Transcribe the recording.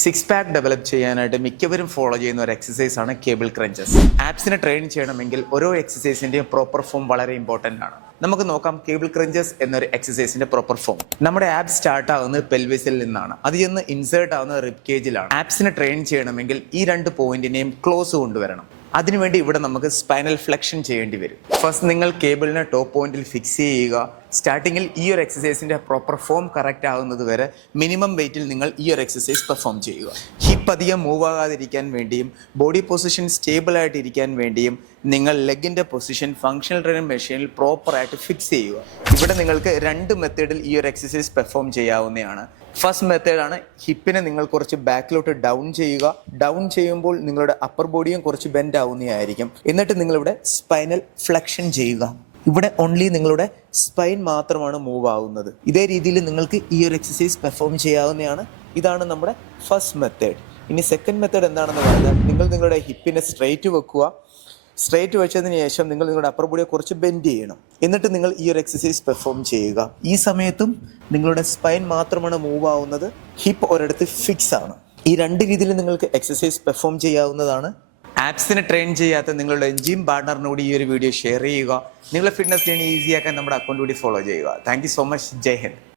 Six pack develop ചെയ്യാനായിട്ട് മിക്കവരും follow ചെയ്യുന്ന ഒരു എക്സസൈസ് ആണ് കേബിൾ ക്രഞ്ചസ്. ആപ്സിനെ ട്രെയിൻ ചെയ്യണമെങ്കിൽ ഓരോ എക്സസൈസിന്റെയും പ്രോപ്പർ ഫോം വളരെ ഇമ്പോർട്ടൻ്റ് ആണ്. നമുക്ക് നോക്കാം കേബിൾ ക്രഞ്ചസ് എന്നൊരു എക്സസൈസിന്റെ പ്രോപ്പർ ഫോം. നമ്മുടെ ആപ്സ് സ്റ്റാർട്ട് ആവുന്നത് പെൽവിസിൽ നിന്നാണ്, അത് ചെന്ന് ഇൻസേർട്ട് ആവുന്നത് റിബ് കേജിലാണ്. ആപ്സിനെ ട്രെയിൻ ചെയ്യണമെങ്കിൽ ഈ രണ്ട് പോയിന്റിനെയും ക്ലോസ് കൊണ്ടുവരണം. അതിനുവേണ്ടി ഇവിടെ നമുക്ക് സ്പൈനൽ ഫ്ലെക്ഷൻ ചെയ്യേണ്ടി വരും. ഫസ്റ്റ് നിങ്ങൾ കേബിളിനെ ടോപ്പ് പോയിന്റിൽ ഫിക്സ് ചെയ്യുക. സ്റ്റാർട്ടിങ്ങിൽ ഈ ഒരു എക്സസൈസിന്റെ പ്രോപ്പർ ഫോം കറക്റ്റ് ആകുന്നത് വരെ മിനിമം വെയിറ്റിൽ നിങ്ങൾ ഈ ഒരു എക്സസൈസ് പെർഫോം ചെയ്യുക. ഹിപ്പ് അധികം മൂവ് ആകാതിരിക്കാൻ വേണ്ടിയും ബോഡി പൊസിഷൻ സ്റ്റേബിൾ ആയിട്ട് ഇരിക്കാൻ വേണ്ടിയും നിങ്ങൾ ലെഗിന്റെ പൊസിഷൻ ഫങ്ഷണൽ ട്രെയിനിങ് മെഷീനിൽ പ്രോപ്പറായിട്ട് ഫിക്സ് ചെയ്യുക. ഇവിടെ നിങ്ങൾക്ക് രണ്ട് മെത്തേഡിൽ ഈ ഒരു എക്സസൈസ് പെർഫോം ചെയ്യാവുന്നതാണ്. ഫസ്റ്റ് മെത്തേഡാണ് ഹിപ്പിനെ നിങ്ങൾ കുറച്ച് ബാക്കിലോട്ട് ഡൗൺ ചെയ്യുക. ഡൗൺ ചെയ്യുമ്പോൾ നിങ്ങളുടെ അപ്പർ ബോഡിയും കുറച്ച് ബെൻഡ് ആവുന്നതായിരിക്കും. എന്നിട്ട് നിങ്ങളിവിടെ സ്പൈനൽ ഫ്ലെക്ഷൻ ചെയ്യുക. ഇവിടെ ഓൺലി നിങ്ങളുടെ സ്പൈൻ മാത്രമാണ് മൂവ് ആവുന്നത്. ഇതേ രീതിയിൽ നിങ്ങൾക്ക് ഈ ഒരു എക്സസൈസ് പെർഫോം ചെയ്യാവുന്നതാണ്. ഇതാണ് നമ്മുടെ ഫസ്റ്റ് മെത്തേഡ്. ഇനി സെക്കൻഡ് മെത്തേഡ് എന്താണെന്ന് പറഞ്ഞാൽ നിങ്ങൾ നിങ്ങളുടെ ഹിപ്പിനെ സ്ട്രെയിറ്റ് വെക്കുക. സ്ട്രെയിറ്റ് വെച്ചതിന് ശേഷം നിങ്ങൾ നിങ്ങളുടെ അപ്പർ ബോഡിയെ കുറച്ച് ബെൻഡ് ചെയ്യണം. എന്നിട്ട് നിങ്ങൾ ഈ ഒരു എക്സസൈസ് പെർഫോം ചെയ്യുക. ഈ സമയത്തും നിങ്ങളുടെ സ്പൈൻ മാത്രമാണ് മൂവ് ആവുന്നത്, ഹിപ്പ് ഒരിടത്ത് ഫിക്സ് ആണ്. ഈ രണ്ട് രീതിയിൽ നിങ്ങൾക്ക് എക്സസൈസ് പെർഫോം ചെയ്യാവുന്നതാണ്. ആപ്സിനെ ട്രെയിൻ ചെയ്യാത്ത നിങ്ങളുടെ ജിം പാർട്ണറിനോട് ഈ ഒരു വീഡിയോ ഷെയർ ചെയ്യുക. നിങ്ങളുടെ ഫിറ്റ്നസ് ജേണി ഈസിയാക്കാൻ നമ്മുടെ അക്കൗണ്ട് കൂടി ഫോളോ ചെയ്യുക. Thank you so much. Jai Hind.